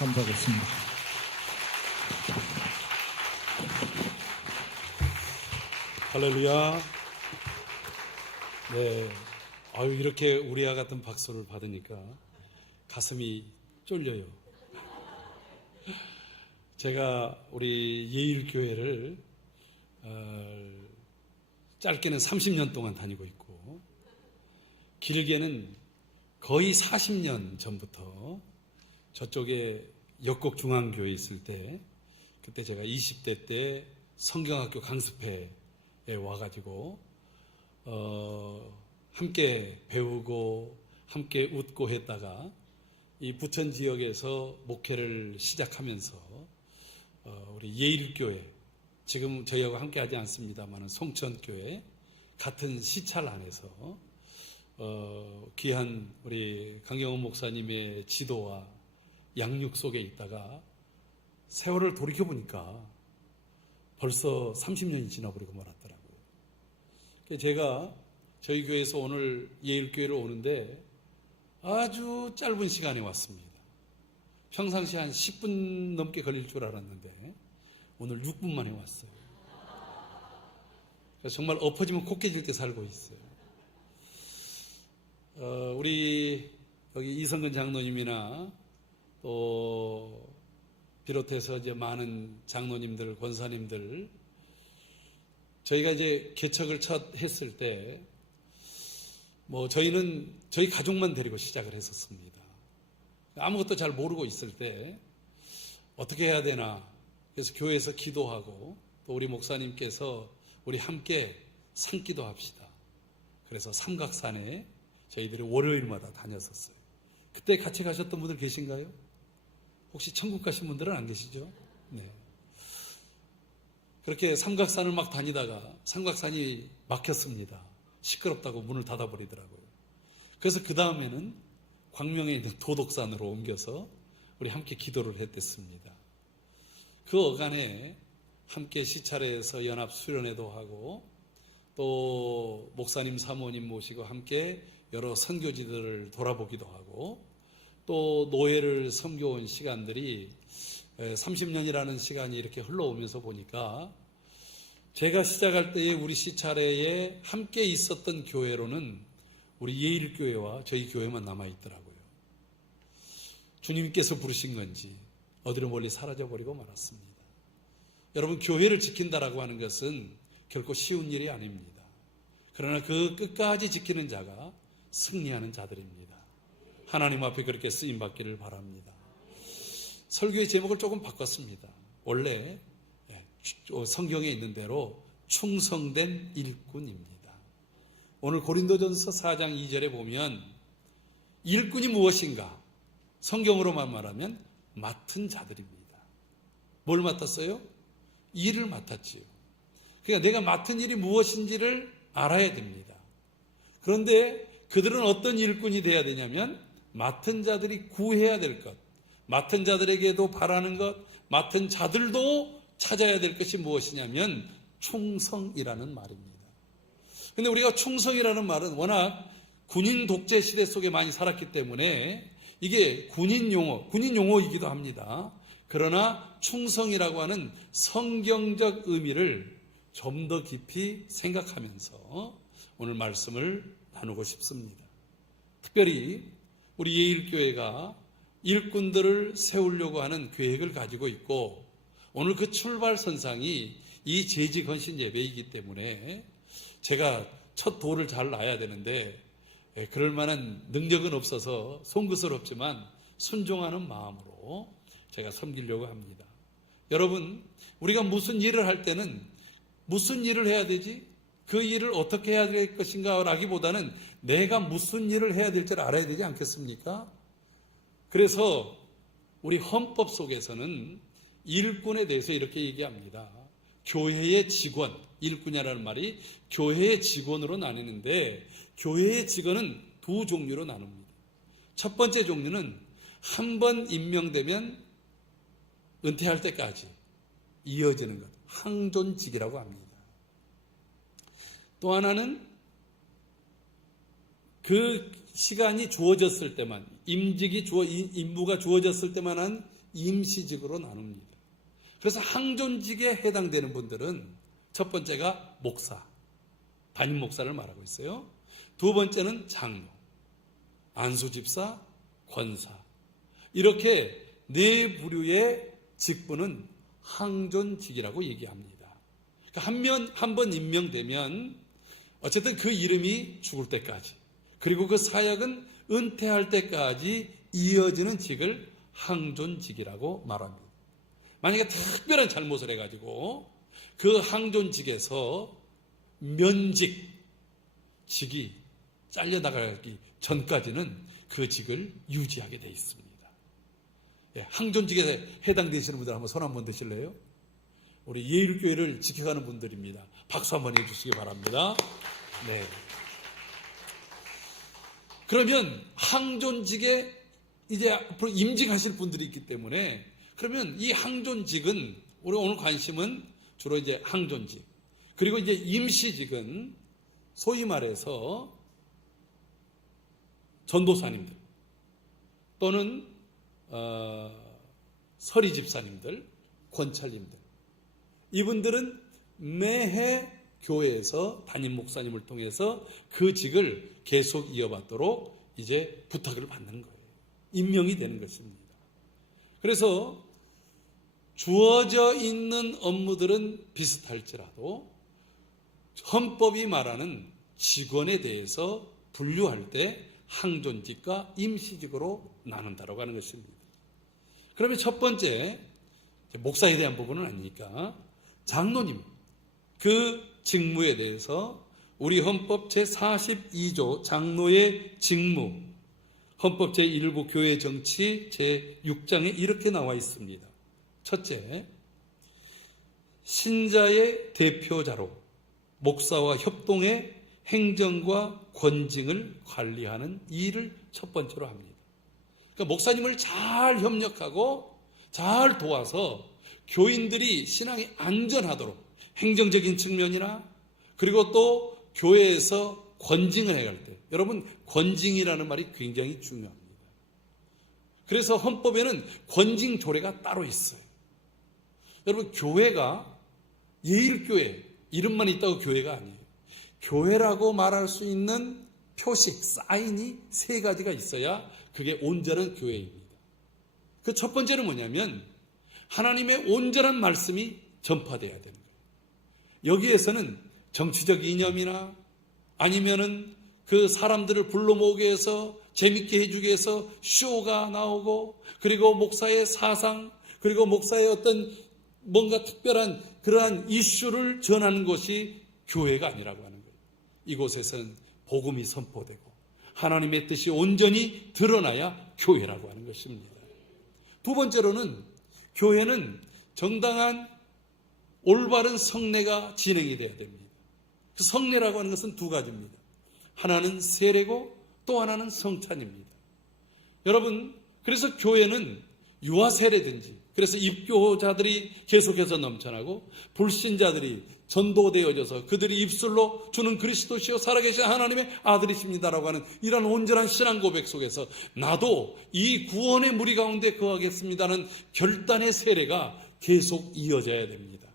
감사하겠습니다. 할렐루야. 네. 이렇게 우리와 같은 박수를 받으니까 가슴이 쫄려요. 제가 우리 예일교회를 짧게는 30년 동안 다니고 있고, 길게는 거의 40년 전부터 저쪽에 역곡중앙교회 있을 때, 그때 제가 20대 때 성경학교 강습회에 와가지고 함께 배우고 함께 웃고 했다가 이 부천 지역에서 목회를 시작하면서 우리 예일교회, 지금 저희하고 함께 하지 않습니다만 송천교회 같은 시찰 안에서 귀한 우리 강경원 목사님의 지도와 양육 속에 있다가 세월을 돌이켜보니까 벌써 30년이 지나버리고 말았더라고요. 제가 저희 교회에서 오늘 예일교회로 오는데 아주 짧은 시간에 왔습니다. 평상시 한 10분 넘게 걸릴 줄 알았는데 오늘 6분 만에 왔어요. 정말 엎어지면 코 깨질 때 살고 있어요. 우리 여기 이성근 장로님이나 또 비롯해서 이제 많은 장로님들, 권사님들, 저희가 이제 개척을 첫 했을 때 저희는 저희 가족만 데리고 시작을 했었습니다. 아무것도 잘 모르고 있을 때 어떻게 해야 되나, 그래서 교회에서 기도하고 또 우리 목사님께서 우리 함께 산기도 합시다. 그래서 삼각산에 저희들이 월요일마다 다녔었어요. 그때 같이 가셨던 분들 계신가요? 혹시 천국 가신 분들은 안 계시죠? 네. 그렇게 삼각산을 막 다니다가 삼각산이 막혔습니다. 시끄럽다고 문을 닫아버리더라고요. 그래서 그 다음에는 광명에 있는 도덕산으로 옮겨서 우리 함께 기도를 했댔습니다. 그 어간에 함께 시찰회에서 연합 수련회도 하고 또 목사님 사모님 모시고 함께 여러 선교지들을 돌아보기도 하고 또 노예를 섬겨온 시간들이 30년이라는 시간이 이렇게 흘러오면서 보니까 제가 시작할 때에 우리 시찰회에 함께 있었던 교회로는 우리 예일교회와 저희 교회만 남아있더라고요. 주님께서 부르신 건지 어디로 멀리 사라져버리고 말았습니다. 여러분, 교회를 지킨다라고 하는 것은 결코 쉬운 일이 아닙니다. 그러나 그 끝까지 지키는 자가 승리하는 자들입니다. 하나님 앞에 그렇게 쓰임받기를 바랍니다. 설교의 제목을 조금 바꿨습니다. 원래 성경에 있는 대로 충성된 일꾼입니다. 오늘 고린도전서 4장 2절에 보면 일꾼이 무엇인가? 성경으로만 말하면 맡은 자들입니다. 뭘 맡았어요? 일을 맡았지요. 그러니까 내가 맡은 일이 무엇인지를 알아야 됩니다. 그런데 그들은 어떤 일꾼이 돼야 되냐면 맡은 자들이 구해야 될 것, 맡은 자들에게도 바라는 것, 맡은 자들도 찾아야 될 것이 무엇이냐면 충성이라는 말입니다. 그런데 우리가 충성이라는 말은 워낙 군인 독재 시대 속에 많이 살았기 때문에 이게 군인 용어이기도 합니다. 그러나 충성이라고 하는 성경적 의미를 좀 더 깊이 생각하면서 오늘 말씀을 나누고 싶습니다. 특별히 우리 예일교회가 일꾼들을 세우려고 하는 계획을 가지고 있고 오늘 그 출발선상이 이 재직헌신 예배이기 때문에 제가 첫 돌을 잘 놔야 되는데 그럴 만한 능력은 없어서 송구스럽지만 순종하는 마음으로 제가 섬기려고 합니다. 여러분, 우리가 무슨 일을 할 때는 무슨 일을 해야 되지? 그 일을 어떻게 해야 될 것인가 라기보다는 내가 무슨 일을 해야 될지를 알아야 되지 않겠습니까? 그래서 우리 헌법 속에서는 일꾼에 대해서 이렇게 얘기합니다. 교회의 직원, 일꾼이라는 말이 교회의 직원으로 나뉘는데 교회의 직원은 두 종류로 나눕니다. 첫 번째 종류는 한 번 임명되면 은퇴할 때까지 이어지는 것, 항존직이라고 합니다. 또 하나는 그 시간이 주어졌을 때만, 임무가 주어졌을 때만 한 임시직으로 나눕니다. 그래서 항존직에 해당되는 분들은 첫 번째가 목사, 담임 목사를 말하고 있어요. 두 번째는 장로, 안수집사, 권사, 이렇게 네 부류의 직분은 항존직이라고 얘기합니다. 그러니까 한 번 임명되면 어쨌든 그 이름이 죽을 때까지, 그리고 그 사역은 은퇴할 때까지 이어지는 직을 항존직이라고 말합니다. 만약에 특별한 잘못을 해가지고 그 항존직에서 면직, 직이 잘려나가기 전까지는 그 직을 유지하게 되어 있습니다. 예, 항존직에 해당되시는 분들 한번 손 한번 드실래요? 우리 예일교회를 지켜가는 분들입니다. 박수 한번 해주시기 바랍니다. 네. 그러면 항존직에 이제 앞으로 임직하실 분들이 있기 때문에, 그러면 이 항존직은, 우리 오늘 관심은 주로 이제 항존직, 그리고 이제 임시직은 소위 말해서 전도사님들 또는 서리 집사님들, 권찰님들, 이분들은 매해 교회에서 담임 목사님을 통해서 그 직을 계속 이어받도록 이제 부탁을 받는 거예요. 임명이 되는 것입니다. 그래서 주어져 있는 업무들은 비슷할지라도 헌법이 말하는 직원에 대해서 분류할 때 항존직과 임시직으로 나눈다라고 하는 것입니다. 그러면 첫 번째, 목사에 대한 부분은 아니니까 장로님, 그 직무에 대해서 우리 헌법 제42조 장로의 직무, 헌법 제1부 교회 정치 제6장에 이렇게 나와 있습니다. 첫째, 신자의 대표자로 목사와 협동해 행정과 권징을 관리하는 일을 첫 번째로 합니다. 그러니까 목사님을 잘 협력하고 잘 도와서 교인들이 신앙이 안전하도록 행정적인 측면이나, 그리고 또 교회에서 권징을 해갈 때, 여러분 권징이라는 말이 굉장히 중요합니다. 그래서 헌법에는 권징 조례가 따로 있어요. 여러분 교회가 예일교회 이름만 있다고 교회가 아니에요. 교회라고 말할 수 있는 표시, 사인이 세 가지가 있어야 그게 온전한 교회입니다. 그 첫 번째는 뭐냐면 하나님의 온전한 말씀이 전파돼야 되는 거예요. 여기에서는 정치적 이념이나 아니면은 그 사람들을 불러 모으기 위해서 재밌게 해주기 위해서 쇼가 나오고, 그리고 목사의 사상, 그리고 목사의 어떤 뭔가 특별한 그러한 이슈를 전하는 것이 교회가 아니라고 하는 거예요. 이곳에서는 복음이 선포되고 하나님의 뜻이 온전히 드러나야 교회라고 하는 것입니다. 두 번째로는 교회는 정당한 올바른 성례가 진행이 돼야 됩니다. 그 성례라고 하는 것은 두 가지입니다. 하나는 세례고 또 하나는 성찬입니다. 여러분, 그래서 교회는 유아 세례든지, 그래서 입교자들이 계속해서 넘쳐나고 불신자들이 전도되어져서 그들이 입술로 주는 그리스도시요 살아계신 하나님의 아들이십니다라고 하는 이런 온전한 신앙 고백 속에서 나도 이 구원의 무리 가운데 거하겠습니다는 결단의 세례가 계속 이어져야 됩니다.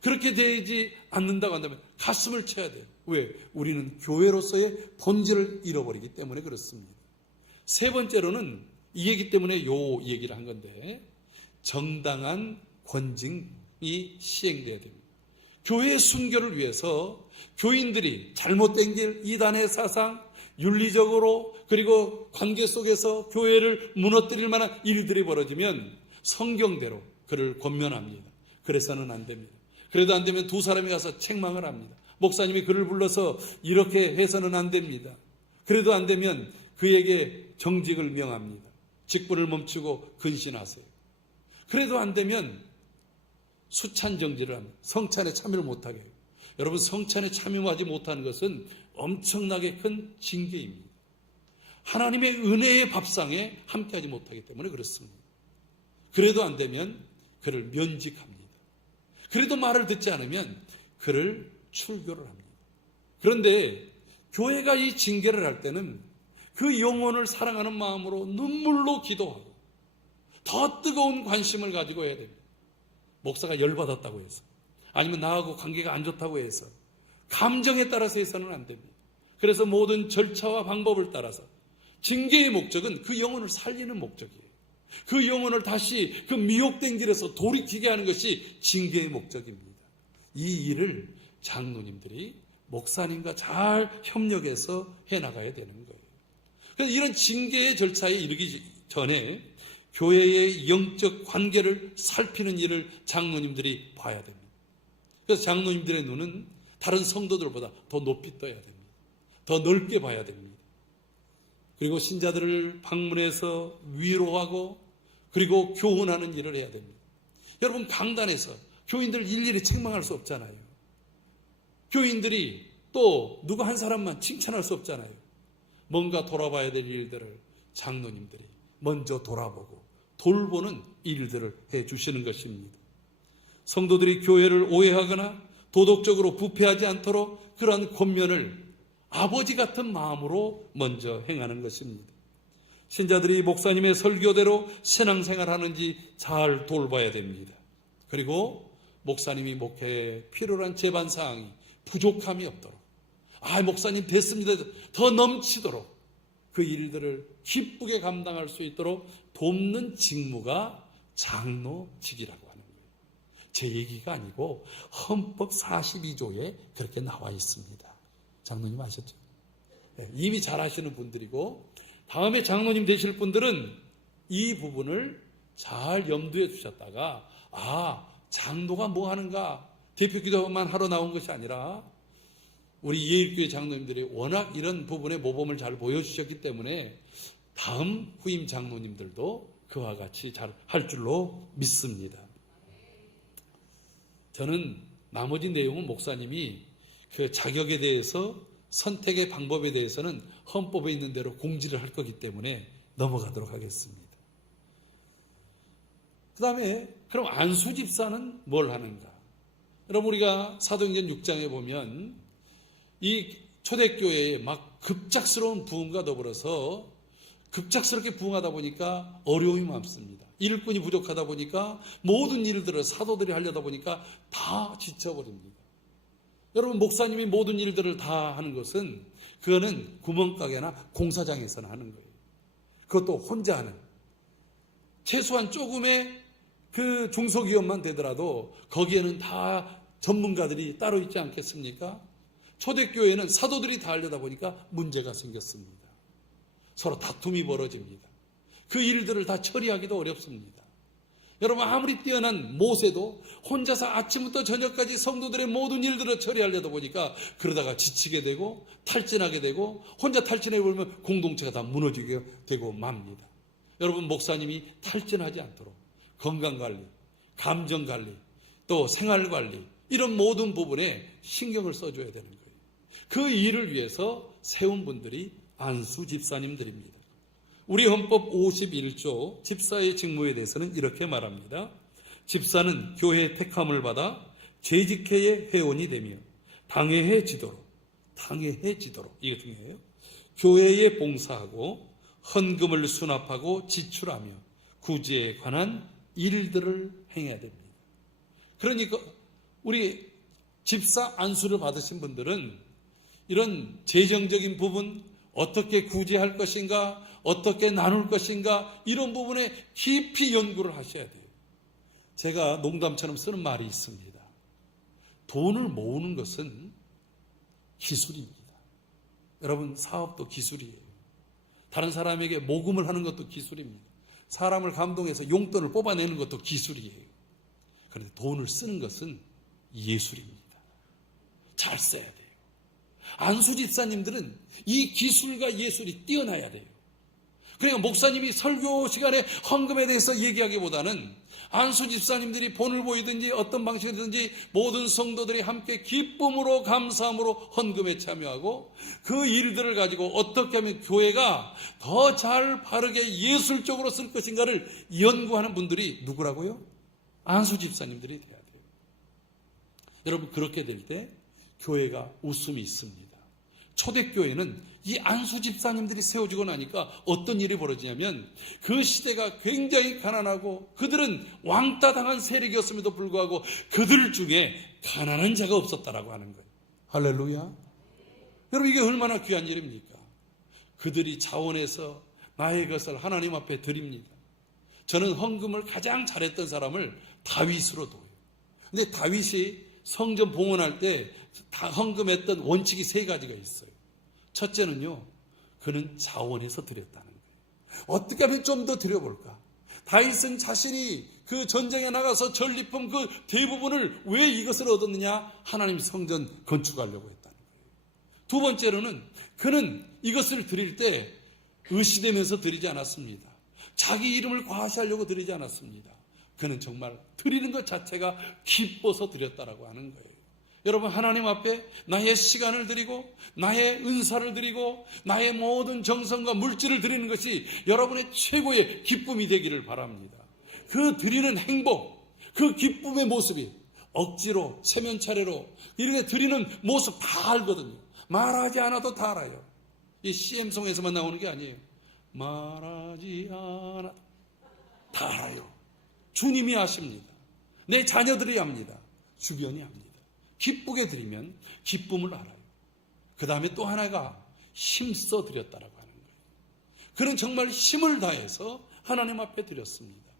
그렇게 되지 않는다고 한다면 가슴을 쳐야 돼요. 왜? 우리는 교회로서의 본질을 잃어버리기 때문에 그렇습니다. 세 번째로는 이 얘기 때문에 요 얘기를 한 건데, 정당한 권징이 시행돼야 됩니다. 교회의 순교를 위해서 교인들이 잘못된 길, 이단의 사상, 윤리적으로 그리고 관계 속에서 교회를 무너뜨릴 만한 일들이 벌어지면 성경대로 그를 권면합니다. 그래서는 안 됩니다. 그래도 안 되면 두 사람이 가서 책망을 합니다. 목사님이 그를 불러서 이렇게 해서는 안 됩니다. 그래도 안 되면 그에게 정직을 명합니다. 직분을 멈추고 근신하세요. 그래도 안 되면 수찬 정지를 합니다. 성찬에 참여를 못하게 해요. 여러분, 성찬에 참여하지 못하는 것은 엄청나게 큰 징계입니다. 하나님의 은혜의 밥상에 함께하지 못하기 때문에 그렇습니다. 그래도 안 되면 그를 면직합니다. 그래도 말을 듣지 않으면 그를 출교를 합니다. 그런데 교회가 이 징계를 할 때는 그 영혼을 사랑하는 마음으로 눈물로 기도하고 더 뜨거운 관심을 가지고 해야 됩니다. 목사가 열받았다고 해서, 아니면 나하고 관계가 안 좋다고 해서 감정에 따라서 해서는 안 됩니다. 그래서 모든 절차와 방법을 따라서 징계의 목적은 그 영혼을 살리는 목적이에요. 그 영혼을 다시 그 미혹된 길에서 돌이키게 하는 것이 징계의 목적입니다. 이 일을 장로님들이 목사님과 잘 협력해서 해나가야 되는 거예요. 그래서 이런 징계의 절차에 이르기 전에 교회의 영적 관계를 살피는 일을 장로님들이 봐야 됩니다. 그래서 장로님들의 눈은 다른 성도들보다 더 높이 떠야 됩니다. 더 넓게 봐야 됩니다. 그리고 신자들을 방문해서 위로하고 그리고 교훈하는 일을 해야 됩니다. 여러분, 강단에서 교인들을 일일이 책망할 수 없잖아요. 교인들이 또 누구 한 사람만 칭찬할 수 없잖아요. 뭔가 돌아봐야 될 일들을 장로님들이 먼저 돌아보고 돌보는 일들을 해주시는 것입니다. 성도들이 교회를 오해하거나 도덕적으로 부패하지 않도록 그러한 권면을 아버지 같은 마음으로 먼저 행하는 것입니다. 신자들이 목사님의 설교대로 신앙생활하는지 잘 돌봐야 됩니다. 그리고 목사님이 목회에 필요한 제반사항이 부족함이 없도록, 목사님 됐습니다, 더 넘치도록 그 일들을 기쁘게 감당할 수 있도록 돕는 직무가 장로직이라고 하는 거예요. 제 얘기가 아니고 헌법 42조에 그렇게 나와 있습니다. 장로님 아셨죠? 이미 잘 아시는 분들이고, 다음에 장로님 되실 분들은 이 부분을 잘 염두에 두셨다가, 장로가 뭐 하는가, 대표기도만 하러 나온 것이 아니라 우리 예일교회 장로님들이 워낙 이런 부분에 모범을 잘 보여주셨기 때문에 다음 후임 장로님들도 그와 같이 잘 할 줄로 믿습니다. 저는 나머지 내용은 목사님이 그 자격에 대해서, 선택의 방법에 대해서는 헌법에 있는 대로 공지를 할 거기 때문에 넘어가도록 하겠습니다. 그 다음에 그럼 안수 집사는 뭘 하는가? 여러분, 우리가 사도행전 6장에 보면 이 초대교회에 막 급작스러운 부흥과 더불어서 급작스럽게 부흥하다 보니까 어려움이 많습니다. 일꾼이 부족하다 보니까 모든 일들을 사도들이 하려다 보니까 다 지쳐버립니다. 여러분, 목사님이 모든 일들을 다 하는 것은 그거는 구멍가게나 공사장에서나 하는 거예요. 그것도 혼자 하는. 최소한 조금의 그 중소기업만 되더라도 거기에는 다 전문가들이 따로 있지 않겠습니까? 초대교회는 사도들이 다 하려다 보니까 문제가 생겼습니다. 서로 다툼이 벌어집니다. 그 일들을 다 처리하기도 어렵습니다. 여러분, 아무리 뛰어난 모세도 혼자서 아침부터 저녁까지 성도들의 모든 일들을 처리하려다 보니까 그러다가 지치게 되고 탈진하게 되고, 혼자 탈진해버리면 공동체가 다 무너지게 되고 맙니다. 여러분, 목사님이 탈진하지 않도록 건강관리, 감정관리, 또 생활관리, 이런 모든 부분에 신경을 써줘야 되는 거예요. 그 일을 위해서 세운 분들이 안수 집사님들입니다. 우리 헌법 51조 집사의 직무에 대해서는 이렇게 말합니다. 집사는 교회의 택함을 받아 재직회의 회원이 되며 당회해지도록, 이게 중요해요. 교회에 봉사하고 헌금을 수납하고 지출하며 구제에 관한 일들을 행해야 됩니다. 그러니까 우리 집사 안수를 받으신 분들은 이런 재정적인 부분, 어떻게 구제할 것인가, 어떻게 나눌 것인가, 이런 부분에 깊이 연구를 하셔야 돼요. 제가 농담처럼 쓰는 말이 있습니다. 돈을 모으는 것은 기술입니다. 여러분, 사업도 기술이에요. 다른 사람에게 모금을 하는 것도 기술입니다. 사람을 감동해서 용돈을 뽑아내는 것도 기술이에요. 그런데 돈을 쓰는 것은 예술입니다. 잘 써야 돼요. 안수 집사님들은 이 기술과 예술이 뛰어나야 돼요. 그러니까 목사님이 설교 시간에 헌금에 대해서 얘기하기보다는 안수 집사님들이 본을 보이든지 어떤 방식이든지 모든 성도들이 함께 기쁨으로, 감사함으로 헌금에 참여하고 그 일들을 가지고 어떻게 하면 교회가 더 잘 바르게 예술적으로 쓸 것인가를 연구하는 분들이 누구라고요? 안수 집사님들이 돼야 돼요. 여러분, 그렇게 될 때 교회가 웃음이 있습니다. 초대교회는 이 안수 집사님들이 세워지고 나니까 어떤 일이 벌어지냐면 그 시대가 굉장히 가난하고 그들은 왕따 당한 세력이었음에도 불구하고 그들 중에 가난한 자가 없었다라고 하는 거예요. 할렐루야. 여러분, 이게 얼마나 귀한 일입니까? 그들이 자원해서 나의 것을 하나님 앞에 드립니다. 저는 헌금을 가장 잘했던 사람을 다윗으로 둬요. 근데 다윗이 성전 봉헌할 때 다 헌금했던 원칙이 3가지가 있어요. 첫째는요, 그는 자원해서 드렸다는 거예요. 어떻게 하면 좀 더 드려볼까? 다윗은 자신이 그 전쟁에 나가서 전리품 그 대부분을 왜 이것을 얻었느냐? 하나님 성전 건축하려고 했다는 거예요. 두 번째로는 그는 이것을 드릴 때 의시되면서 드리지 않았습니다. 자기 이름을 과시하려고 드리지 않았습니다. 그는 정말 드리는 것 자체가 기뻐서 드렸다라고 하는 거예요. 여러분, 하나님 앞에 나의 시간을 드리고 나의 은사를 드리고 나의 모든 정성과 물질을 드리는 것이 여러분의 최고의 기쁨이 되기를 바랍니다. 그 드리는 행복, 그 기쁨의 모습이 억지로 체면차례로 이렇게 드리는 모습 다 알거든요. 말하지 않아도 다 알아요. 이 CM송에서만 나오는 게 아니에요. 말하지 않아도 다 알아요. 주님이 아십니다. 내 자녀들이 압니다. 주변이 압니다. 기쁘게 드리면 기쁨을 알아요. 그 다음에 또 하나가 힘써 드렸다라고 하는 거예요. 그는 정말 힘을 다해서 하나님 앞에 드렸습니다.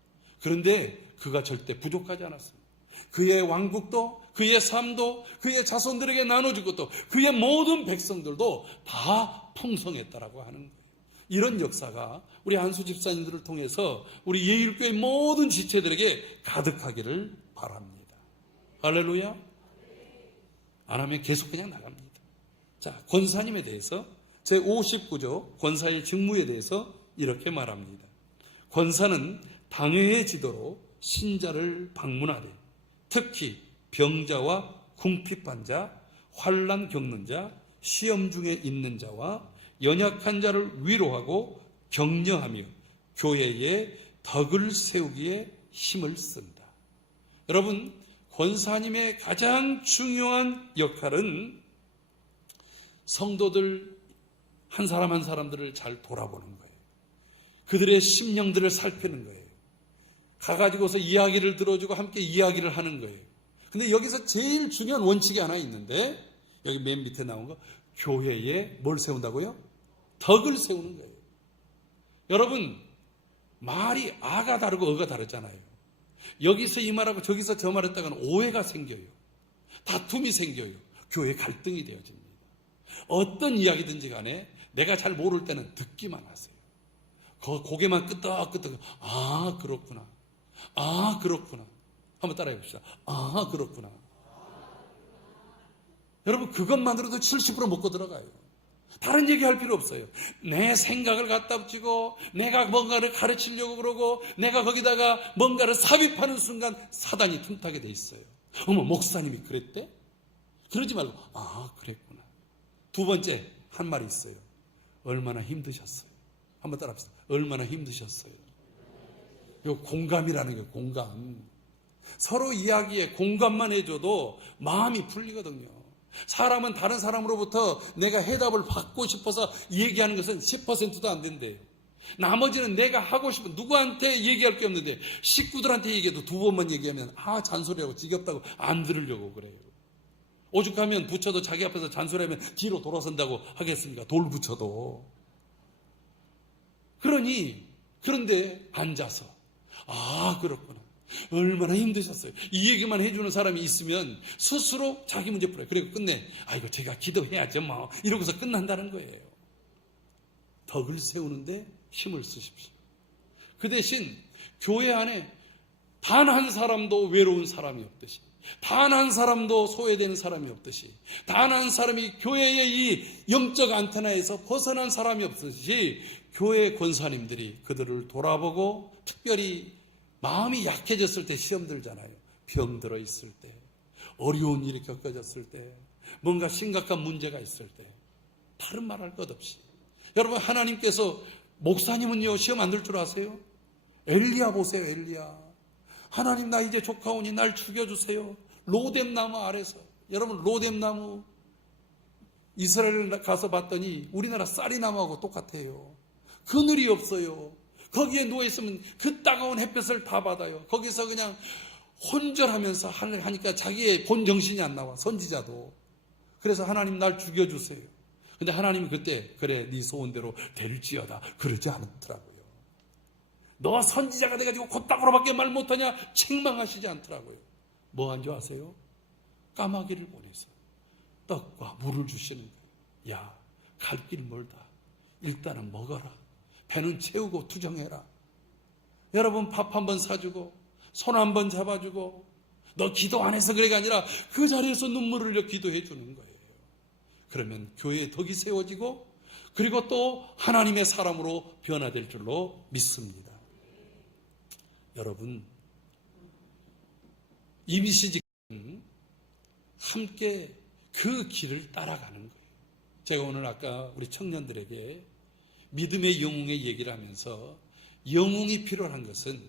그런데 그가 절대 부족하지 않았습니다. 그의 왕국도, 그의 삶도, 그의 자손들에게 나눠줄 것도, 그의 모든 백성들도 다 풍성했다라고 하는 거예요. 이런 역사가 우리 안수 집사님들을 통해서 우리 예일교회 모든 지체들에게 가득하기를 바랍니다. 할렐루야. 안 하면 계속 그냥 나갑니다. 자, 권사님에 대해서 제59조 권사의 직무에 대해서 이렇게 말합니다. 권사는 당회의 지도로 신자를 방문하되 특히 병자와 궁핍한 자, 환난 겪는 자, 시험 중에 있는 자와 연약한 자를 위로하고 격려하며 교회에 덕을 세우기에 힘을 쓴다. 여러분, 권사님의 가장 중요한 역할은 성도들 한 사람 한 사람들을 잘 돌아보는 거예요. 그들의 심령들을 살피는 거예요. 가가지고서 이야기를 들어주고 함께 이야기를 하는 거예요. 근데 여기서 제일 중요한 원칙이 하나 있는데 여기 맨 밑에 나온 거, 교회에 뭘 세운다고요? 덕을 세우는 거예요. 여러분, 말이 아가 다르고 어가 다르잖아요. 여기서 이 말하고 저기서 저 말했다가는 오해가 생겨요. 다툼이 생겨요. 교회 갈등이 되어집니다. 어떤 이야기든지 간에 내가 잘 모를 때는 듣기만 하세요. 고개만 끄덕끄덕, 아 그렇구나, 아 그렇구나. 한번 따라해 봅시다. 아 그렇구나. 여러분, 그것만으로도 70% 먹고 들어가요. 다른 얘기할 필요 없어요. 내 생각을 갖다 붙이고 내가 뭔가를 가르치려고 그러고 내가 거기다가 뭔가를 삽입하는 순간 사단이 틈타게 돼 있어요. 어머, 목사님이 그랬대? 그러지 말고 아 그랬구나. 두 번째 한 말이 있어요. 얼마나 힘드셨어요. 한번 따라합시다. 얼마나 힘드셨어요. 이 공감이라는 게 공감. 서로 이야기에 공감만 해줘도 마음이 풀리거든요. 사람은 다른 사람으로부터 내가 해답을 받고 싶어서 얘기하는 것은 10%도 안 된대요. 나머지는 내가 하고 싶은 누구한테 얘기할 게 없는데 식구들한테 얘기해도 2번만 얘기하면 아 잔소리하고 지겹다고 안 들으려고 그래요. 오죽하면 부처도 자기 앞에서 잔소리하면 뒤로 돌아선다고 하겠습니까? 돌 부처도. 그런데 앉아서 아 그렇구나. 얼마나 힘드셨어요. 이 얘기만 해주는 사람이 있으면 스스로 자기 문제 풀어요. 그리고 끝내 아이고 제가 기도해야죠 뭐 이러고서 끝난다는 거예요. 덕을 세우는데 힘을 쓰십시오. 그 대신 교회 안에 단 한 사람도 외로운 사람이 없듯이, 단 한 사람도 소외되는 사람이 없듯이, 단 한 사람이 교회의 이 영적 안테나에서 벗어난 사람이 없듯이 교회 권사님들이 그들을 돌아보고 특별히 마음이 약해졌을 때 시험 들잖아요. 병 들어 있을 때, 어려운 일이 겪어졌을 때, 뭔가 심각한 문제가 있을 때 다른 말할 것 없이. 여러분, 하나님께서 목사님은요 시험 안 들 줄 아세요? 엘리야 보세요. 엘리야, 하나님 나 이제 조카오니 날 죽여주세요. 로뎀나무 아래서. 여러분, 로뎀나무 이스라엘 가서 봤더니 우리나라 쌀이나무하고 똑같아요. 그늘이 없어요. 거기에 누워있으면 그 따가운 햇볕을 다 받아요. 거기서 그냥 혼절하면서 하니까 자기의 본 정신이 안 나와, 선지자도. 그래서 하나님 날 죽여주세요. 근데 하나님이 그때 그래 네 소원대로 될지어다 그러지 않더라고요. 너 선지자가 돼가지고 곧다구로밖에 말 못하냐 책망하시지 않더라고요. 뭐 한 줄 아세요? 까마귀를 보내서 떡과 물을 주시는 거예요. 야, 갈 길 멀다. 일단은 먹어라. 배는 채우고 투정해라. 여러분 밥 한 번 사주고 손 한 번 잡아주고 너 기도 안 해서 그래가 아니라 그 자리에서 눈물을 흘려 기도해 주는 거예요. 그러면 교회의 덕이 세워지고 그리고 또 하나님의 사람으로 변화될 줄로 믿습니다. 여러분 임시직은 함께 그 길을 따라가는 거예요. 제가 오늘 아까 우리 청년들에게 믿음의 영웅의 얘기를 하면서 영웅이 필요한 것은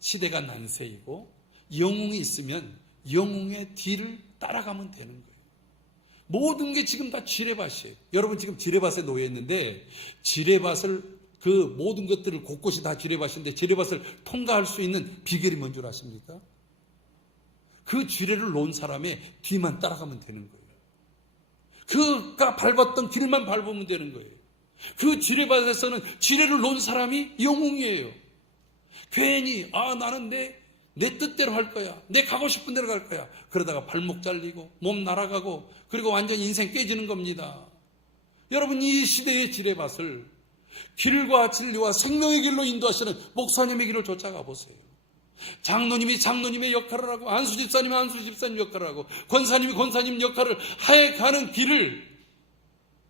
시대가 난세이고 영웅이 있으면 영웅의 뒤를 따라가면 되는 거예요. 모든 게 지금 다 지뢰밭이에요. 여러분 지금 지뢰밭에 놓여 있는데 지뢰밭을 그 모든 것들을 곳곳이 다 지뢰밭인데 지뢰밭을 통과할 수 있는 비결이 뭔 줄 아십니까? 그 지뢰를 놓은 사람의 뒤만 따라가면 되는 거예요. 그가 밟았던 길만 밟으면 되는 거예요. 그 지뢰밭에서는 지뢰를 놓은 사람이 영웅이에요. 괜히 나는 내 뜻대로 할 거야. 내 가고 싶은 대로 갈 거야. 그러다가 발목 잘리고 몸 날아가고 그리고 완전 인생 깨지는 겁니다. 여러분 이 시대의 지뢰밭을 길과 진리와 생명의 길로 인도하시는 목사님의 길을 쫓아가 보세요. 장로님이 장로님의 역할을 하고 안수집사님이 안수집사님 역할을 하고 권사님이 권사님 역할을 해가는 길을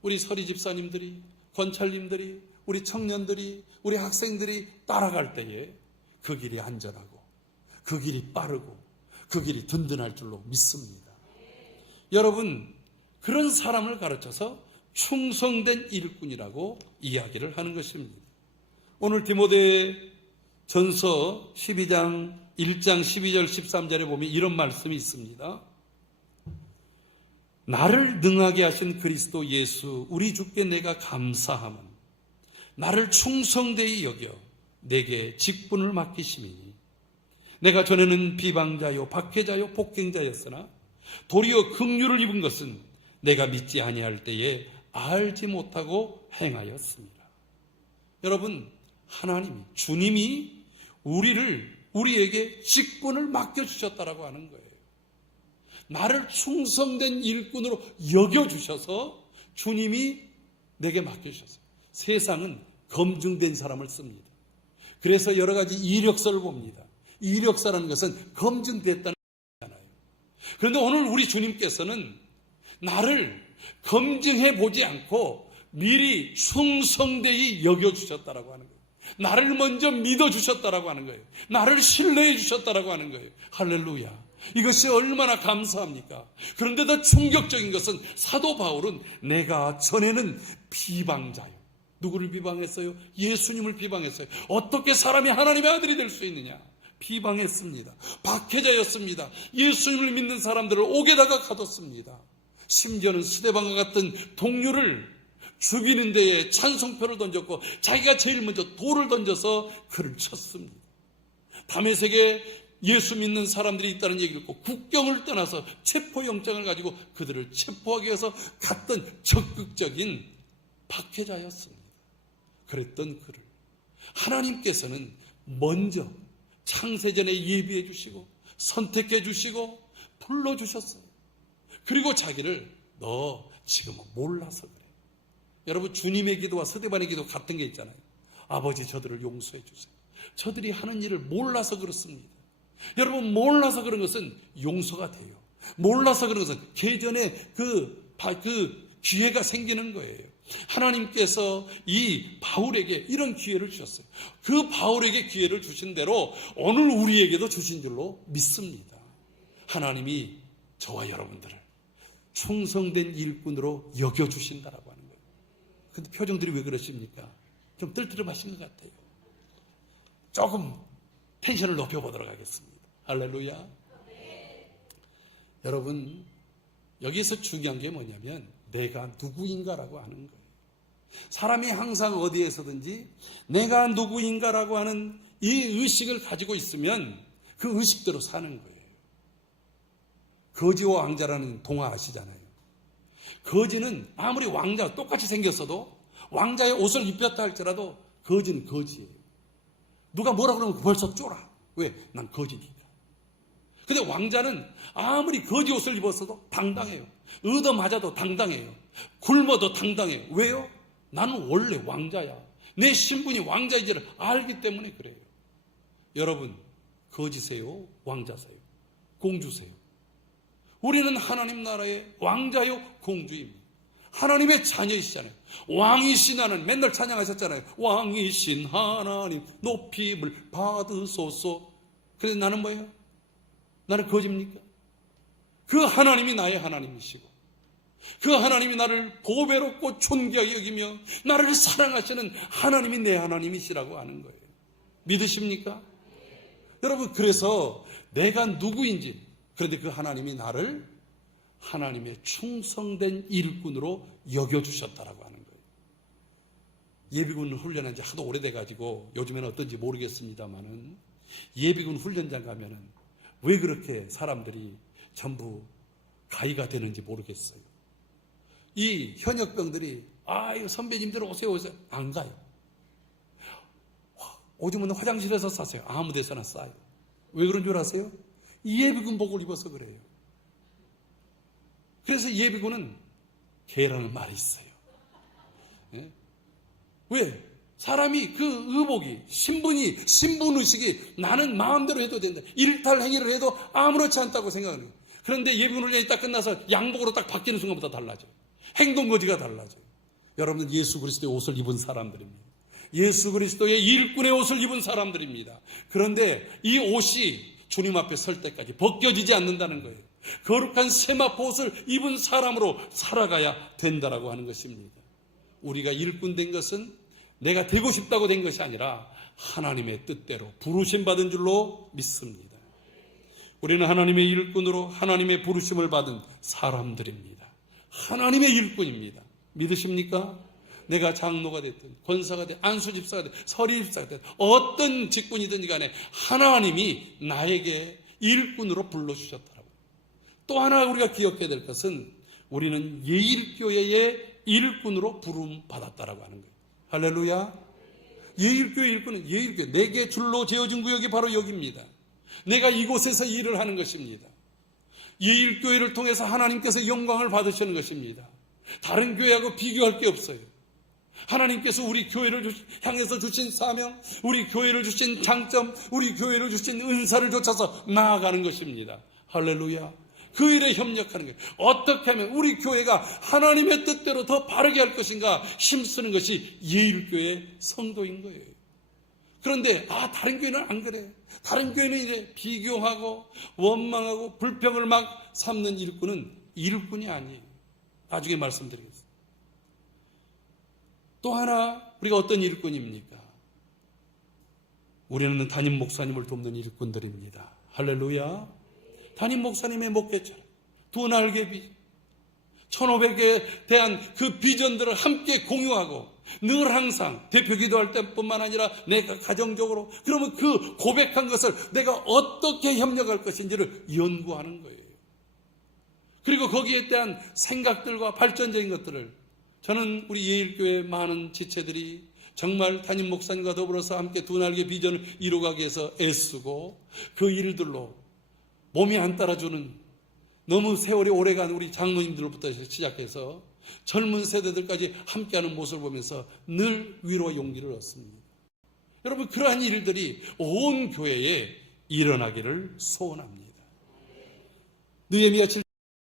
우리 서리집사님들이 권찰님들이 우리 청년들이 우리 학생들이 따라갈 때에 그 길이 안전하고 그 길이 빠르고 그 길이 든든할 줄로 믿습니다. 여러분 그런 사람을 가르쳐서 충성된 일꾼이라고 이야기를 하는 것입니다. 오늘 디모데 전서 12장 1장 12절 13절에 보면 이런 말씀이 있습니다. 나를 능하게 하신 그리스도 예수 우리 주께 내가 감사함은 나를 충성되이 여겨 내게 직분을 맡기심이니 내가 전에는 비방자요 박해자요 폭행자였으나 도리어 긍휼을 입은 것은 내가 믿지 아니할 때에 알지 못하고 행하였습니다. 여러분 하나님이 주님이 우리에게 직분을 맡겨주셨다라고 하는 거예요. 나를 충성된 일꾼으로 여겨주셔서 주님이 내게 맡겨주셨어요. 세상은 검증된 사람을 씁니다. 그래서 여러 가지 이력서를 봅니다. 이력서라는 것은 검증됐다는 거잖아요. 그런데 오늘 우리 주님께서는 나를 검증해 보지 않고 미리 충성되이 여겨주셨다라고 하는 거예요. 나를 먼저 믿어주셨다라고 하는 거예요. 나를 신뢰해 주셨다라고 하는 거예요. 할렐루야. 이것이 얼마나 감사합니까? 그런데 더 충격적인 것은 사도 바울은 내가 전에는 비방자요. 누구를 비방했어요? 예수님을 비방했어요. 어떻게 사람이 하나님의 아들이 될 수 있느냐? 비방했습니다. 박해자였습니다. 예수님을 믿는 사람들을 옥에다가 가뒀습니다. 심지어는 스데반과 같은 동료를 죽이는 데에 찬송표를 던졌고 자기가 제일 먼저 돌을 던져서 그를 쳤습니다. 다메섹에 예수 믿는 사람들이 있다는 얘기를 듣고 국경을 떠나서 체포영장을 가지고 그들을 체포하기 위해서 갔던 적극적인 박해자였습니다. 그랬던 그를 하나님께서는 먼저 창세전에 예비해 주시고 선택해 주시고 불러주셨어요. 그리고 자기를 너 지금은 몰라서 그래. 여러분 주님의 기도와 스데반의 기도 같은 게 있잖아요. 아버지 저들을 용서해 주세요. 저들이 하는 일을 몰라서 그렇습니다. 여러분 몰라서 그런 것은 용서가 돼요. 몰라서 그런 것은 계전에 그 기회가 생기는 거예요. 하나님께서 이 바울에게 이런 기회를 주셨어요. 그 바울에게 기회를 주신 대로 오늘 우리에게도 주신 줄로 믿습니다. 하나님이 저와 여러분들을 충성된 일꾼으로 여겨주신다라고 하는 거예요. 근데 표정들이 왜 그러십니까? 좀 뜰뜨름하신 것 같아요. 조금 텐션을 높여보도록 하겠습니다. 할렐루야. 여러분 여기서 중요한 게 뭐냐면 내가 누구인가라고 하는 거예요. 사람이 항상 어디에서든지 내가 누구인가라고 하는 이 의식을 가지고 있으면 그 의식대로 사는 거예요. 거지와 왕자라는 동화 아시잖아요. 거지는 아무리 왕자 똑같이 생겼어도 왕자의 옷을 입혔다 할지라도 거지는 거지예요. 누가 뭐라 그러면 벌써 쫄아. 왜? 난 거지니까. 근데 왕자는 아무리 거지 옷을 입었어도 당당해요. 얻어맞아도 당당해요. 굶어도 당당해요. 왜요? 나는 원래 왕자야. 내 신분이 왕자인지를 알기 때문에 그래요. 여러분, 거지세요? 왕자세요? 공주세요? 우리는 하나님 나라의 왕자요? 공주입니다. 하나님의 자녀이시잖아요. 왕이신 하나님, 맨날 찬양하셨잖아요. 왕이신 하나님 높임을 받으소서. 그래서 나는 뭐예요? 나는 거지입니까? 그 하나님이 나의 하나님이시고 그 하나님이 나를 보배롭고 존귀하게 여기며 나를 사랑하시는 하나님이 내 하나님이시라고 하는 거예요. 믿으십니까? 여러분, 그래서 내가 누구인지, 그런데 그 하나님이 나를 하나님의 충성된 일꾼으로 여겨주셨다라고 하는 거예요. 예비군 훈련한 지 하도 오래돼가지고 요즘에는 어떤지 모르겠습니다만은 예비군 현장장 가면은 왜 그렇게 사람들이 전부 가위가 되는지 모르겠어요. 이 현역병들이 이거 선배님들 오세요. 안 가요. 오줌은 화장실에서 싸세요. 아무 데서나 싸요. 왜 그런 줄 아세요? 예비군복을 입어서 그래요. 그래서 예비군은 개라는 말이 있어요. 예? 왜? 사람이 그 의복이, 신분의식이 나는 마음대로 해도 된다. 일탈행위를 해도 아무렇지 않다고 생각하는 거예요. 그런데 예비군 훈련이 딱 끝나서 양복으로 딱 바뀌는 순간부터 달라져요. 행동거지가 달라져요. 여러분은 예수 그리스도의 옷을 입은 사람들입니다. 예수 그리스도의 일꾼의 옷을 입은 사람들입니다. 그런데 이 옷이 주님 앞에 설 때까지 벗겨지지 않는다는 거예요. 거룩한 세마포 옷을 입은 사람으로 살아가야 된다라고 하는 것입니다. 우리가 일꾼 된 것은 내가 되고 싶다고 된 것이 아니라 하나님의 뜻대로 부르심 받은 줄로 믿습니다. 우리는 하나님의 일꾼으로 하나님의 부르심을 받은 사람들입니다. 하나님의 일꾼입니다. 믿으십니까? 내가 장로가 됐든 권사가 됐든 안수집사가 됐든 서리집사가 됐든 어떤 직분이든지 간에 하나님이 나에게 일꾼으로 불러주셨더라고요. 또 하나 우리가 기억해야 될 것은 우리는 예일교회의 일꾼으로 부름받았다라고 하는 거예요. 할렐루야. 예일교회 일꾼은 예일교회, 내게 줄로 지어진 구역이 바로 여기입니다. 내가 이곳에서 일을 하는 것입니다. 예일교회를 통해서 하나님께서 영광을 받으시는 것입니다. 다른 교회하고 비교할 게 없어요. 하나님께서 우리 교회를 향해서 주신 사명, 우리 교회를 주신 장점, 우리 교회를 주신 은사를 좇아서 나아가는 것입니다. 할렐루야. 그 일에 협력하는 거예요. 어떻게 하면 우리 교회가 하나님의 뜻대로 더 바르게 할 것인가 힘쓰는 것이 예일교회 성도인 거예요. 그런데 다른 교회는 안 그래. 다른 교회는 이래 비교하고 원망하고 불평을 막 삼는 일꾼은 일꾼이 아니에요. 나중에 말씀드리겠습니다. 또 하나 우리가 어떤 일꾼입니까? 우리는 담임 목사님을 돕는 일꾼들입니다. 할렐루야. 담임 목사님의 목회처럼 두 날개 비전, 1500에 대한 그 비전들을 함께 공유하고 늘 항상 대표 기도할 때뿐만 아니라 내가 가정적으로 그러면 그 고백한 것을 내가 어떻게 협력할 것인지를 연구하는 거예요. 그리고 거기에 대한 생각들과 발전적인 것들을 저는 우리 예일교회 많은 지체들이 정말 담임 목사님과 더불어서 함께 두 날개 비전을 이루어가기 위해서 애쓰고 그 일들로 몸이 안 따라주는 너무 세월이 오래간 우리 장로님들부터 시작해서 젊은 세대들까지 함께하는 모습을 보면서 늘 위로와 용기를 얻습니다. 여러분, 그러한 일들이 온 교회에 일어나기를 소원합니다. 느헤미야 7장에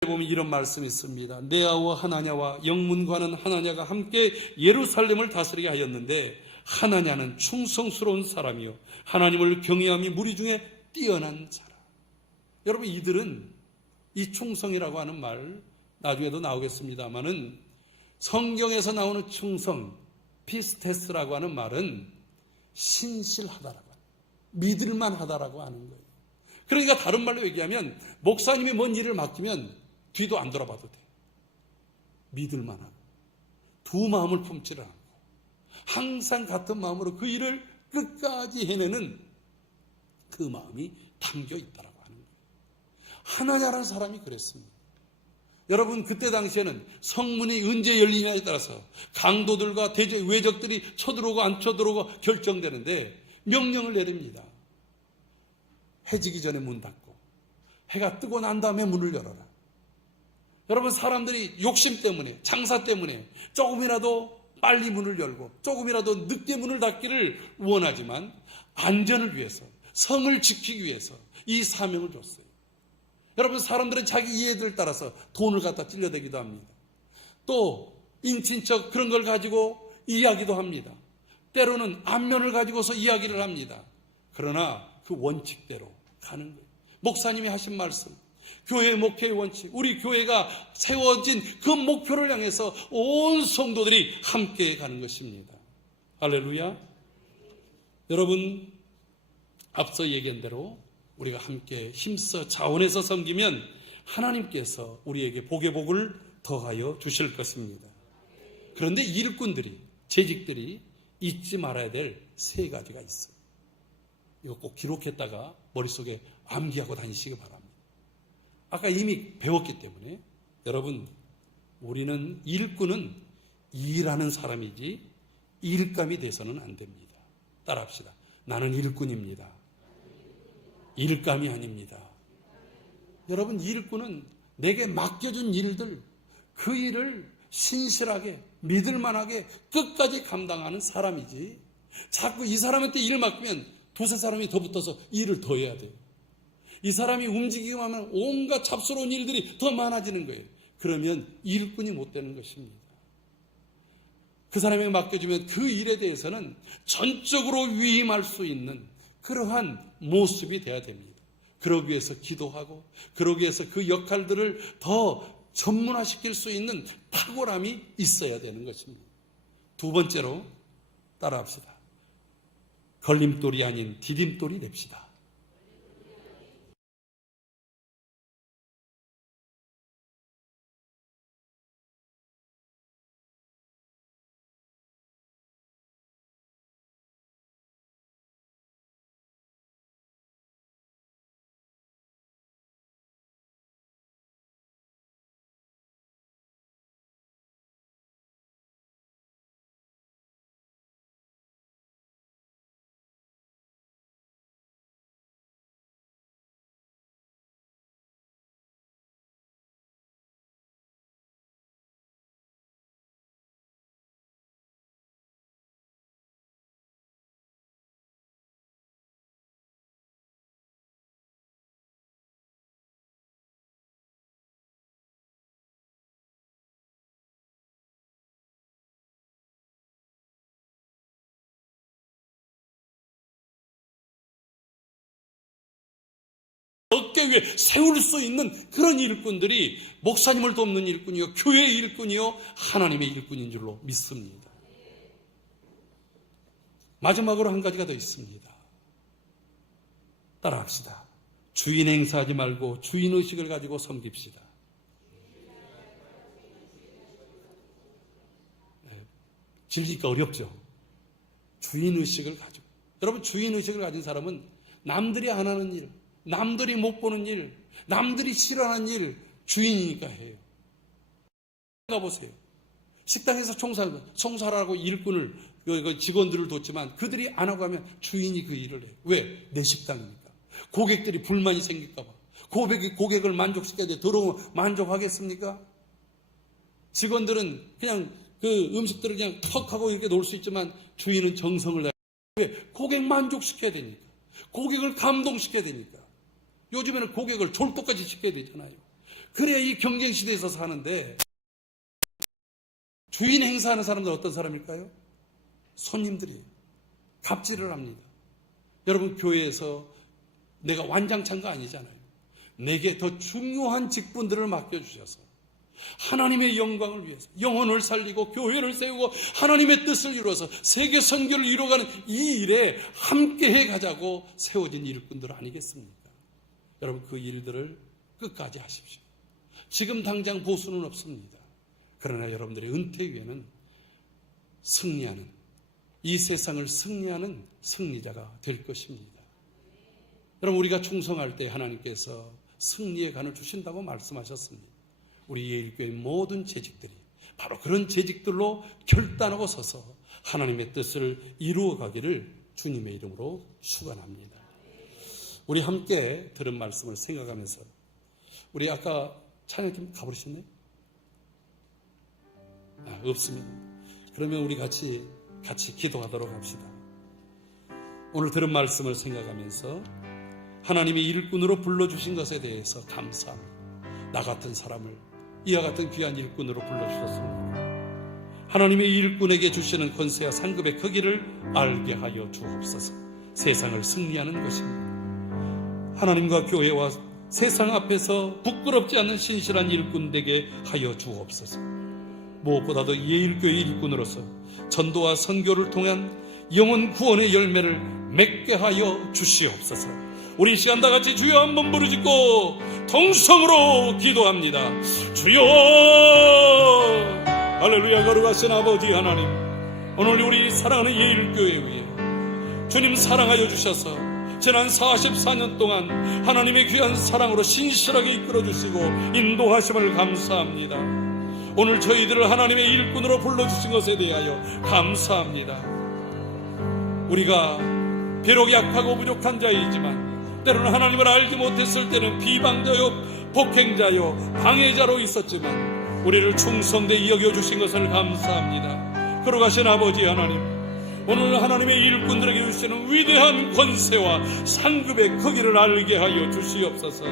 보면 이런 말씀이 있습니다. 네아와 하나냐와 영문관은 하나냐가 함께 예루살렘을 다스리게 하였는데 하나냐는 충성스러운 사람이요 하나님을 경외함이 무리 중에 뛰어난 자라. 여러분, 이들은 이 충성이라고 하는 말 나중에도 나오겠습니다만은 성경에서 나오는 충성, 피스테스라고 하는 말은 신실하다라고, 믿을만 하다라고 하는 거예요. 그러니까 다른 말로 얘기하면 목사님이 뭔 일을 맡기면 뒤도 안 돌아봐도 돼. 믿을 만하고 두 마음을 품지를 않고 항상 같은 마음으로 그 일을 끝까지 해내는 그 마음이 담겨 있다라고 하는 거예요. 하나냐라는 사람이 그랬습니다. 여러분, 그때 당시에는 성문이 언제 열리냐에 따라서 강도들과 외적들이 쳐들어오고 안 쳐들어오고 결정되는데 명령을 내립니다. 해지기 전에 문 닫고 해가 뜨고 난 다음에 문을 열어라. 여러분, 사람들이 욕심 때문에, 장사 때문에 조금이라도 빨리 문을 열고 조금이라도 늦게 문을 닫기를 원하지만 안전을 위해서, 성을 지키기 위해서 이 사명을 줬어요. 여러분, 사람들은 자기 이해들을 따라서 돈을 갖다 찔러대기도 합니다. 또 인친척 그런 걸 가지고 이야기도 합니다. 때로는 안면을 가지고서 이야기를 합니다. 그러나 그 원칙대로 가는 거예요. 목사님이 하신 말씀, 교회 목회의 원칙, 우리 교회가 세워진 그 목표를 향해서 온 성도들이 함께 가는 것입니다. 할렐루야. 여러분, 앞서 얘기한 대로 우리가 함께 힘써 자원해서 섬기면 하나님께서 우리에게 복의 복을 더하여 주실 것입니다. 그런데 일꾼들이, 재직들이 잊지 말아야 될 세 가지가 있어요. 이거 꼭 기록했다가 머릿속에 암기하고 다니시기 바랍니다. 아까 이미 배웠기 때문에 여러분, 우리는 일꾼은 일하는 사람이지 일감이 돼서는 안 됩니다. 따라합시다. 나는 일꾼입니다. 일감이 아닙니다. 여러분, 일꾼은 내게 맡겨준 일들, 그 일을 신실하게 믿을만하게 끝까지 감당하는 사람이지, 자꾸 이 사람한테 일을 맡기면 두세 사람이 더 붙어서 일을 더 해야 돼요. 이 사람이 움직이기만 하면 온갖 잡스러운 일들이 더 많아지는 거예요. 그러면 일꾼이 못 되는 것입니다. 그 사람에게 맡겨주면 그 일에 대해서는 전적으로 위임할 수 있는 그러한 모습이 돼야 됩니다. 그러기 위해서 기도하고, 그러기 위해서 그 역할들을 더 전문화시킬 수 있는 탁월함이 있어야 되는 것입니다. 두 번째로 따라합시다. 걸림돌이 아닌 디딤돌이 냅시다. 어깨 위에 세울 수 있는 그런 일꾼들이 목사님을 돕는 일꾼이요, 교회의 일꾼이요, 하나님의 일꾼인 줄로 믿습니다. 마지막으로 한 가지가 더 있습니다. 따라합시다. 주인 행사하지 말고 주인의식을 가지고 섬깁시다. 질기가 어렵죠. 주인의식을 가지고. 여러분, 주인의식을 가진 사람은 남들이 안 하는 일, 남들이 못 보는 일, 남들이 싫어하는 일 주인이니까 해요. 가보세요. 식당에서 총살하고 일꾼을, 직원들을 뒀지만 그들이 안 하고 하면 주인이 그 일을 해요. 왜? 내 식당이니까. 고객들이 불만이 생길까봐. 고객을 만족시켜야 돼. 들어오면 만족하겠습니까? 직원들은 그냥 그 음식들을 그냥 턱 하고 이렇게 놓을 수 있지만 주인은 정성을 다해요. 왜? 고객 만족시켜야 되니까. 고객을 감동시켜야 되니까. 요즘에는 고객을 졸도까지 시켜야 되잖아요. 그래야 이 경쟁시대에서 사는데, 주인 행사하는 사람들은 어떤 사람일까요? 손님들이 갑질을 합니다. 여러분, 교회에서 내가 완장찬가 아니잖아요. 내게 더 중요한 직분들을 맡겨주셔서 하나님의 영광을 위해서 영혼을 살리고 교회를 세우고 하나님의 뜻을 이루어서 세계 선교를 이루어가는 이 일에 함께해 가자고 세워진 일꾼들 아니겠습니까? 여러분, 그 일들을 끝까지 하십시오. 지금 당장 보수는 없습니다. 그러나 여러분들의 은퇴 후에는 승리하는, 이 세상을 승리하는 승리자가 될 것입니다. 여러분, 우리가 충성할 때 하나님께서 승리의 간을 주신다고 말씀하셨습니다. 우리 예일교회 모든 재직들이 바로 그런 재직들로 결단하고 서서 하나님의 뜻을 이루어가기를 주님의 이름으로 축원합니다. 우리 함께 들은 말씀을 생각하면서, 우리 아까 찬양팀 가버리셨네? 없습니다. 그러면 우리 같이 기도하도록 합시다. 오늘 들은 말씀을 생각하면서 하나님의 일꾼으로 불러주신 것에 대해서 감사합니다. 나 같은 사람을 이와 같은 귀한 일꾼으로 불러주셨습니다. 하나님의 일꾼에게 주시는 권세와 상급의 크기를 알게 하여 주옵소서. 세상을 승리하는 것입니다. 하나님과 교회와 세상 앞에서 부끄럽지 않는 신실한 일꾼 되게 하여 주옵소서. 무엇보다도 예일교회 일꾼으로서 전도와 선교를 통한 영혼 구원의 열매를 맺게 하여 주시옵소서. 우리 이 시간 다 같이 주여 한번 부르짖고 통성으로 기도합니다. 주여! 할렐루야. 거룩하신 아버지 하나님, 오늘 우리 사랑하는 예일교회 위에 주님 사랑하여 주셔서 지난 44년 동안 하나님의 귀한 사랑으로 신실하게 이끌어주시고 인도하심을 감사합니다. 오늘 저희들을 하나님의 일꾼으로 불러주신 것에 대하여 감사합니다. 우리가 비록 약하고 부족한 자이지만 때로는 하나님을 알지 못했을 때는 비방자요 폭행자요 방해자로 있었지만 우리를 충성되이 여겨주신 것을 감사합니다. 거룩하신 아버지 하나님, 오늘 하나님의 일꾼들에게 주시는 위대한 권세와 상급의 크기를 알게 하여 주시옵소서.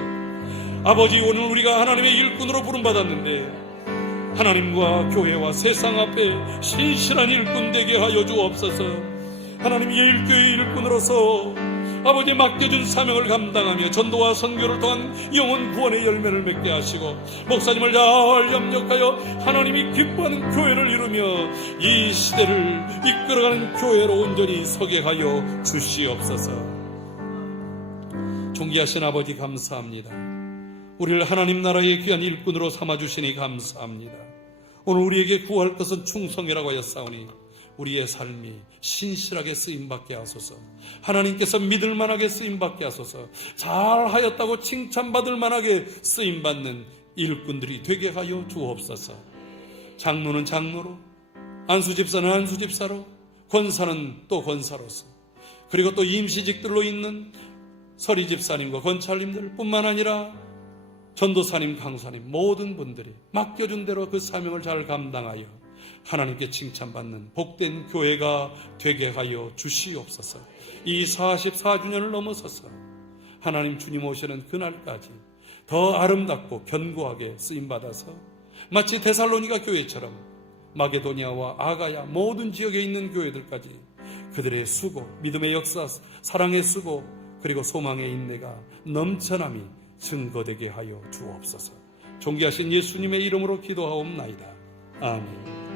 아버지, 오늘 우리가 하나님의 일꾼으로 부름받았는데 하나님과 교회와 세상 앞에 신실한 일꾼 되게 하여 주옵소서. 하나님, 예일교회 일꾼으로서 아버지 맡겨준 사명을 감당하며 전도와 선교를 통한 영혼 구원의 열매를 맺게 하시고 목사님을 잘 협력하여 하나님이 기뻐하는 교회를 이루며 이 시대를 이끌어가는 교회로 온전히 서게 하여 주시옵소서. 존귀하신 아버지 감사합니다. 우리를 하나님 나라의 귀한 일꾼으로 삼아주시니 감사합니다. 오늘 우리에게 구할 것은 충성이라고 하였사오니 우리의 삶이 신실하게 쓰임받게 하소서. 하나님께서 믿을만하게 쓰임받게 하소서. 잘하였다고 칭찬받을 만하게 쓰임받는 일꾼들이 되게 하여 주옵소서. 장로는 장로로, 안수집사는 안수집사로, 권사는 또 권사로서, 그리고 또 임시직들로 있는 서리집사님과 권찰님들 뿐만 아니라 전도사님, 강사님 모든 분들이 맡겨준 대로 그 사명을 잘 감당하여 하나님께 칭찬받는 복된 교회가 되게 하여 주시옵소서. 이 44주년을 넘어서서 하나님 주님 오시는 그날까지 더 아름답고 견고하게 쓰임받아서 마치 데살로니가 교회처럼 마게도니아와 아가야 모든 지역에 있는 교회들까지 그들의 수고, 믿음의 역사, 사랑의 수고, 그리고 소망의 인내가 넘쳐남이 증거되게 하여 주옵소서. 존귀하신 예수님의 이름으로 기도하옵나이다. 아멘.